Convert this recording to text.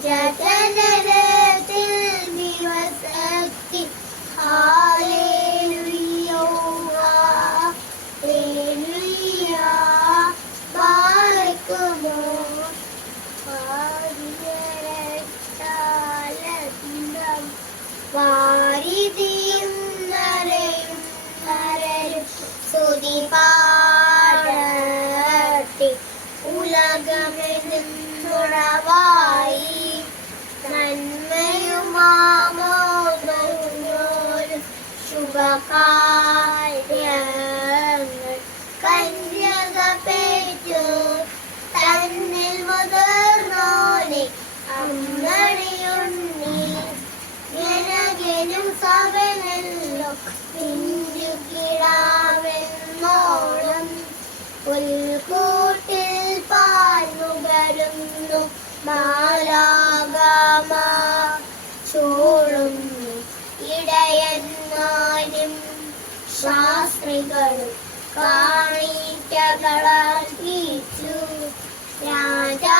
നിജജനനത്തിൽ ദിവസത്തിൽ hallelujah hallelujah ബാറക്കുമോ ആദിയരത്താലന്ദം വാരിതിയും നരയും നരരും സ്തുതി പാടട്ടെ ഉലകമെന്നുറവായി നന്മയുമാമോദങ്ങളും ശുഭകാര്യങ്ങൾ കന്യക പെറ്റു തന്നിൽ മുതിർന്നോനെ അമ്മണിയുണ്ണി ജനകനും സവനല്ലോ പിഞ്ചുകിടാവെന്നോളം പുൽക്കൂട്ടിൽ പാൽമുകരുന്നു മാലാകമാ ചൂടുന്നു ഇടയന്മാരും ശാസ്ത്രികളും കാണിക്കകളാൽ വീച്ചു രാജാ